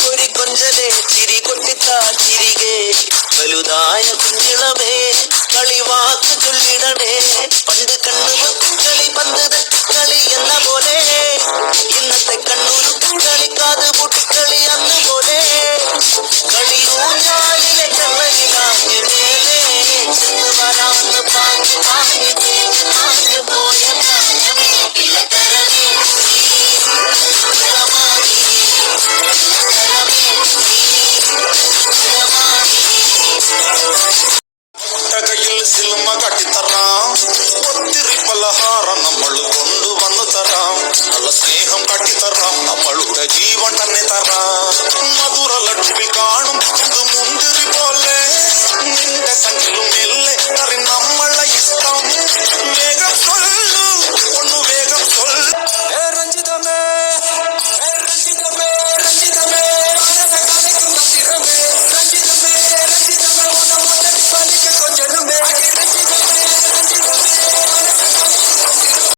പൊരി കൊഞ്ചലെ ചിരി കൊട്ടിത്താ ചിരികെ വലുതായ കുഞ്ഞിളമേ കളിവാക്ക് ചൊല്ലിടണേ പണ്ട് കണ്ണു കളി പന്ത് തട്ടിക്കളി എന്ന പോലെ ഇന്നത്തെ കണ്ണൂർ കളിക്കാത് പൊട്ടിക്കളി അന്ന് പോലെ കളിയൂഞ്ഞാലിലെ കള്ളനിലാഞ്ഞ് മേലെ ചെന്ന് വരാന്ന് പാഞ്ഞു പാഞ്ഞു പാഞ്ഞു പോയ കയ്യിൽ സിനിമ കാട്ടിത്തറാം ഒത്തിരി പലഹാരം നമ്മൾ കൊണ്ടുവന്നു തരാം നല്ല സ്നേഹം കാട്ടിത്തറാം നമ്മളുടെ ജീവൻ തന്നെ തരാം മധുര ലഡുവിൽ കാണും